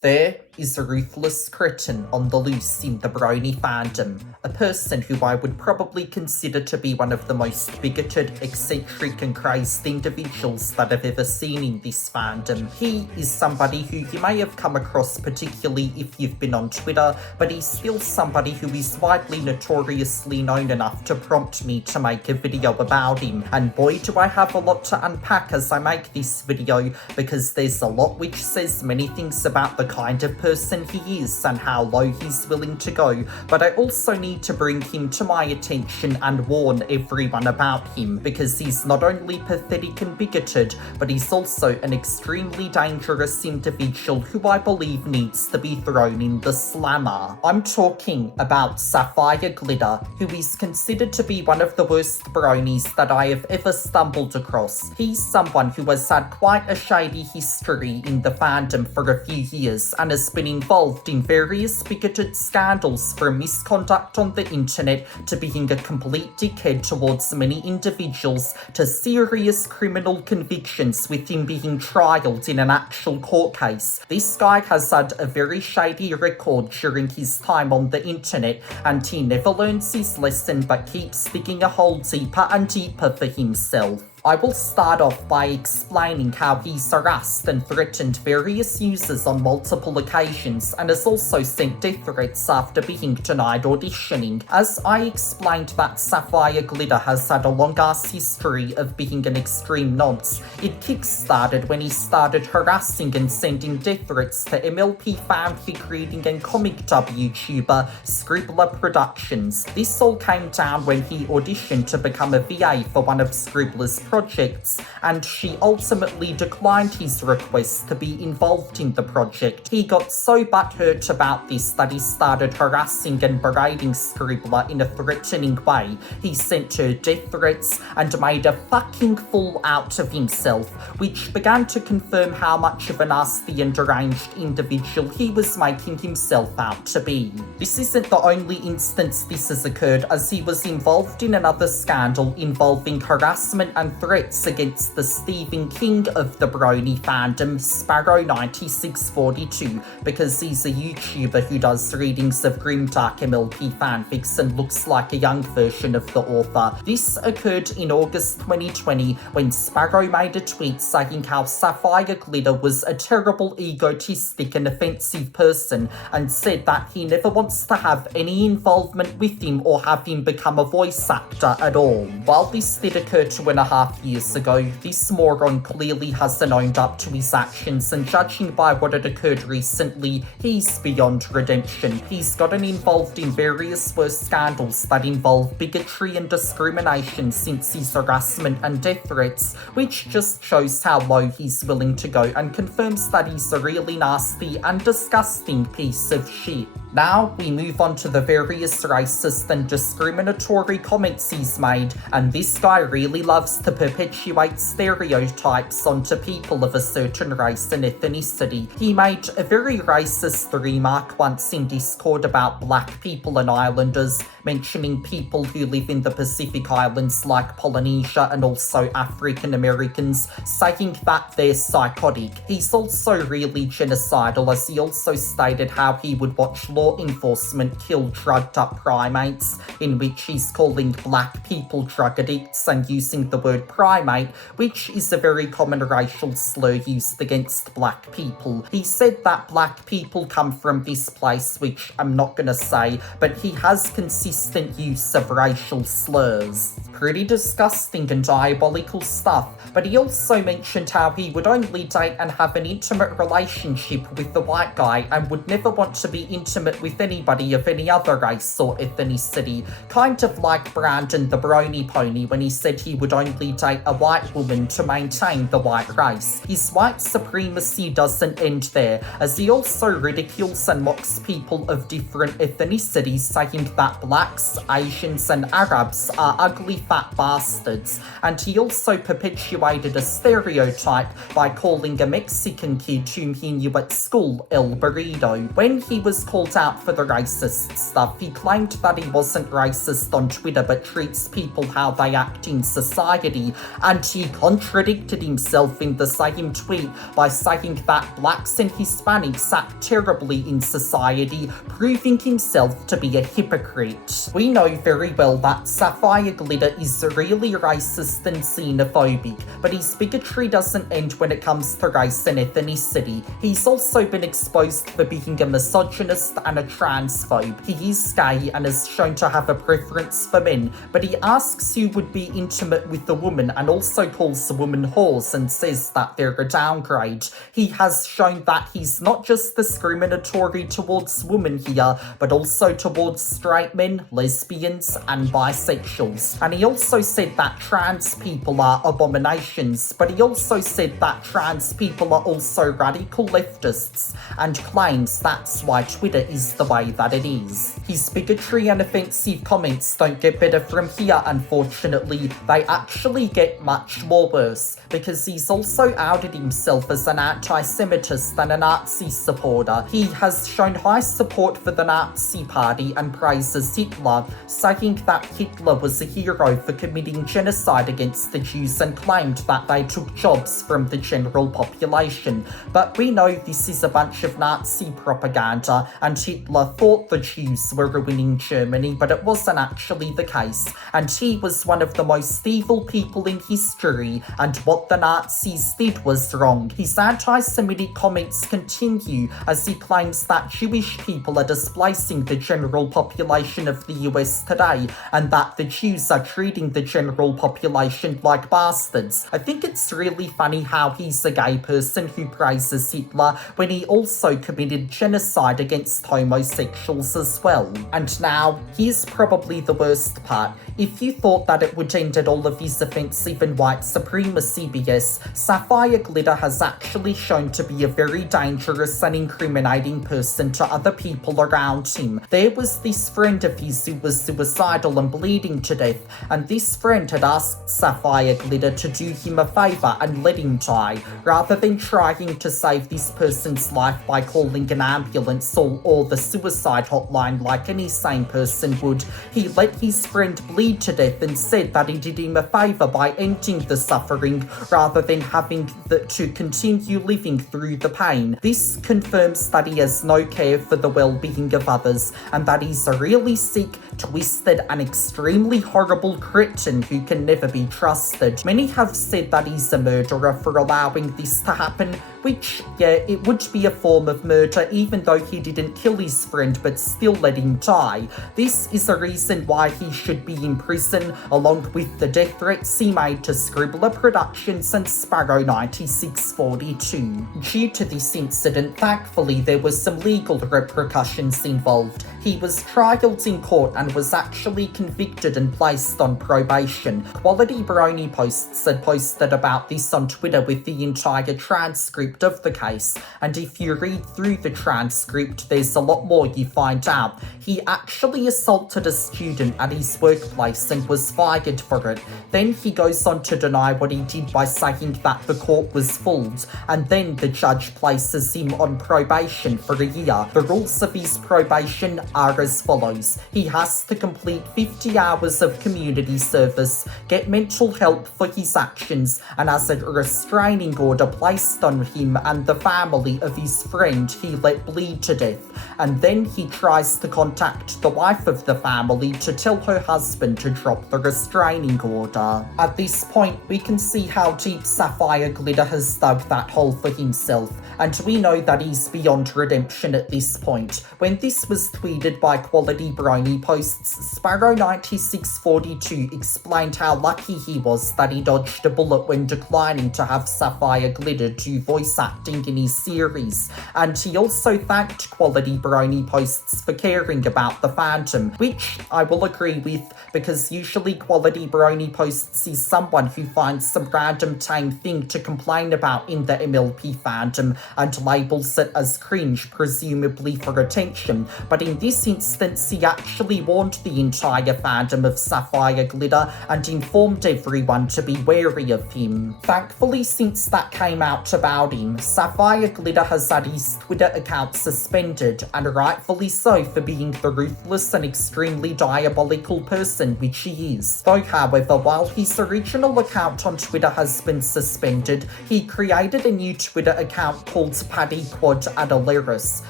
There is a ruthless cretin on the loose in the brony fandom, a person who I would probably consider to be one of the most bigoted, eccentric and crazed individuals that I've ever seen in this fandom. He is somebody who you may have come across, particularly if you've been on Twitter, but he's still somebody who is widely notoriously known enough to prompt me to make a video about him. And boy, do I have a lot to unpack as I make this video, because there's a lot which says many things about the kind of person he is and how low he's willing to go, but I also need to bring him to my attention and warn everyone about him, because he's not only pathetic and bigoted, but he's also an extremely dangerous individual who I believe needs to be thrown in the slammer. I'm talking about Sapphire Glitter, who is considered to be one of the worst bronies that I have ever stumbled across. He's someone who has had quite a shady history in the fandom for a few years and has been involved in various bigoted scandals, from misconduct on the internet to being a complete dickhead towards many individuals to serious criminal convictions, with him being trialed in an actual court case. This guy has had a very shady record during his time on the internet, and he never learns his lesson but keeps digging a hole deeper and deeper for himself. I will start off by explaining how he's harassed and threatened various users on multiple occasions, and has also sent death threats after being denied auditioning. As I explained that Sapphire Glitter has had a long-ass history of being an extreme nonce, it kick-started when he started harassing and sending death threats to MLP fanfic reading and comic dub YouTuber Scribbler Productions. This all came down when he auditioned to become a VA for one of Scribbler's projects, and she ultimately declined his request to be involved in the project. He got so butthurt about this that he started harassing and berating Scribbler in a threatening way. He sent her death threats and made a fucking fool out of himself, which began to confirm how much of a nasty and deranged individual he was making himself out to be. This isn't the only instance this has occurred, as he was involved in another scandal involving harassment and threats against the Stephen King of the brony fandom, Sparrow9642, because he's a YouTuber who does readings of grimdark MLP fanfics and looks like a young version of the author. This occurred in August 2020 when Sparrow made a tweet saying how Sapphire Glitter was a terrible, egotistic and offensive person, and said that he never wants to have any involvement with him or have him become a voice actor at all. While this did occur 2.5 years ago, this moron clearly hasn't owned up to his actions, and judging by what had occurred recently, he's beyond redemption. He's gotten involved in various worse scandals that involve bigotry and discrimination since his harassment and death threats, which just shows how low he's willing to go and confirms that he's a really nasty and disgusting piece of shit. Now we move on to the various racist and discriminatory comments he's made, and this guy really loves to perpetuate stereotypes onto people of a certain race and ethnicity. He made a very racist remark once in Discord about black people and islanders, mentioning people who live in the Pacific Islands like Polynesia and also African Americans, saying that they're psychotic. He's also really genocidal, as he also stated how he would watch law enforcement kill drugged up primates, in which he's calling black people drug addicts and using the word primate, which is a very common racial slur used against black people. He said that black people come from this place, which I'm not gonna say, but he has consistent use of racial slurs. Pretty disgusting and diabolical stuff, but he also mentioned how he would only date and have an intimate relationship with the white guy and would never want to be intimate with anybody of any other race or ethnicity, kind of like Brandon the Brony Pony when he said he would only date a white woman to maintain the white race. His white supremacy doesn't end there, as he also ridicules and mocks people of different ethnicities, saying that black blacks, Asians and Arabs are ugly fat bastards, and he also perpetuated a stereotype by calling a Mexican kid whom he knew at school El Burrito. When he was called out for the racist stuff, he claimed that he wasn't racist on Twitter but treats people how they act in society, and he contradicted himself in the same tweet by saying that blacks and Hispanics act terribly in society, proving himself to be a hypocrite. We know very well that Sapphire Glitter is really racist and xenophobic, but his bigotry doesn't end when it comes to race and ethnicity. He's also been exposed for being a misogynist and a transphobe. He is gay and is shown to have a preference for men, but he asks who would be intimate with a woman and also calls a woman whores and says that they're a downgrade. He has shown that he's not just discriminatory towards women here, but also towards straight men, lesbians, and bisexuals. And he also said that trans people are abominations, but he also said that trans people are also radical leftists, and claims that's why Twitter is the way that it is. His bigotry and offensive comments don't get better from here, unfortunately. They actually get much more worse, because he's also outed himself as an anti-Semitist and a Nazi supporter. He has shown high support for the Nazi Party and praises Hitler, saying that Hitler was a hero for committing genocide against the Jews and claimed that they took jobs from the general population. But we know this is a bunch of Nazi propaganda, and Hitler thought the Jews were ruining Germany, but it wasn't actually the case, and he was one of the most evil people in history, and what the Nazis did was wrong. His anti-Semitic comments continue as he claims that Jewish people are displacing the general population of the US today, and that the Jews are treating the general population like bastards. I think it's really funny how he's a gay person who praises Hitler when he also committed genocide against homosexuals as well. And now, here's probably the worst part. If you thought that it would end at all of his offensive and white supremacy BS, Sapphire Glitter has actually shown to be a very dangerous and incriminating person to other people around him. There was this friend of his who was suicidal and bleeding to death, and this friend had asked Sapphire Glitter to do him a favour and let him die, rather than trying to save this person's life by calling an ambulance or the suicide hotline like any sane person would. He let his friend bleed to death and said that he did him a favour by ending the suffering rather than having to continue living through the pain. This confirms that he has no care for the well-being of others, and that he's a really sick, twisted, and extremely horrible cretin who can never be trusted. Many have said that he's a murderer for allowing this to happen, which, yeah, it would be a form of murder even though he didn't kill his friend but still let him die. This is a reason why he should be in prison, along with the death threats he made to Scribbler Productions and Sparrow 9642. Due to this incident, thankfully there were some legal repercussions involved. He was trialed in court and was actually convicted and placed on probation. Quality Brony Posts had posted about this on Twitter with the entire transcript of the case, and if you read through the transcript, there's a lot more you find out. He actually assaulted a student at his workplace and was fired for it. Then he goes on to deny what he did by saying that the court was fooled, and then the judge places him on probation for a year. The rules of his probation are as follows. He has to complete 50 hours of community service, get mental help for his actions, and has a restraining order placed on him and the family of his friend he let bleed to death. And then he tries to contact the wife of the family to tell her husband to drop the restraining order. At this point, we can see how deep Sapphire Glitter has dug that hole for himself, and we know that he's beyond redemption at this point. When this was tweeted by Quality Brony Posts, Sparrow 9642 explained how lucky he was that he dodged a bullet when declining to have Sapphire Glitter do voice voice acting in his series, and he also thanked Quality Brony Posts for caring about the fandom, which I will agree with, because usually Quality Brony Posts is someone who finds some random tame thing to complain about in the MLP fandom and labels it as cringe, presumably for attention, but in this instance he actually warned the entire fandom of Sapphire Glitter and informed everyone to be wary of him. Thankfully, since that came out about him, Sapphire Glitter has had his Twitter account suspended, and rightfully so, for being the ruthless and extremely diabolical person which he is. Though, however, while his original account on Twitter has been suspended, he created a new Twitter account called Paddy Quad Adeleris,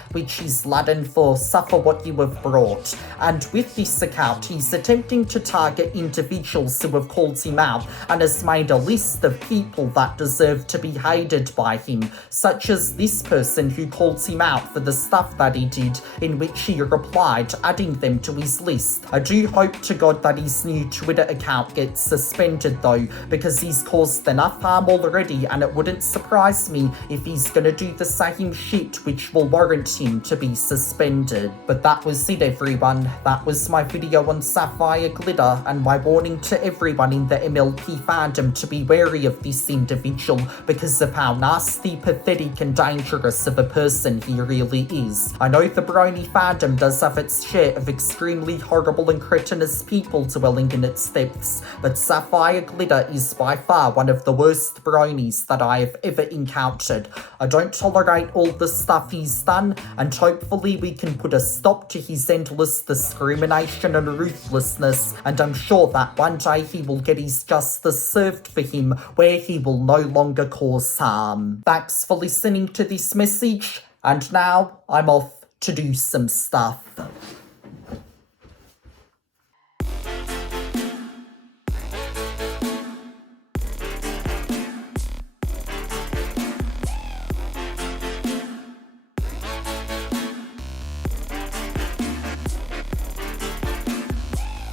which is Latin for suffer what you have brought, and with this account he's attempting to target individuals who have called him out and has made a list of people that deserve to be hated by him, such as this person who called him out for the stuff that he did, in which he replied, adding them to his list. I do hope to God that his new Twitter account gets suspended though, because he's caused enough harm already, and it wouldn't surprise me if he's gonna do the same shit which will warrant him to be suspended. But that was it, everyone. That was my video on Sapphire Glitter and my warning to everyone in the MLP fandom to be wary of this individual because of how nasty, pathetic and dangerous of a person he really is. I know the Brony fandom does have its share of extremely horrible and cretinous people dwelling in its depths, but Sapphire Glitter is by far one of the worst Bronies that I have ever encountered. I don't tolerate all the stuff he's done, and hopefully we can put a stop to his endless discrimination and ruthlessness, and I'm sure that one day he will get his justice served for him where he will no longer cause harm. Thanks for listening to this message, and now I'm off to do some stuff.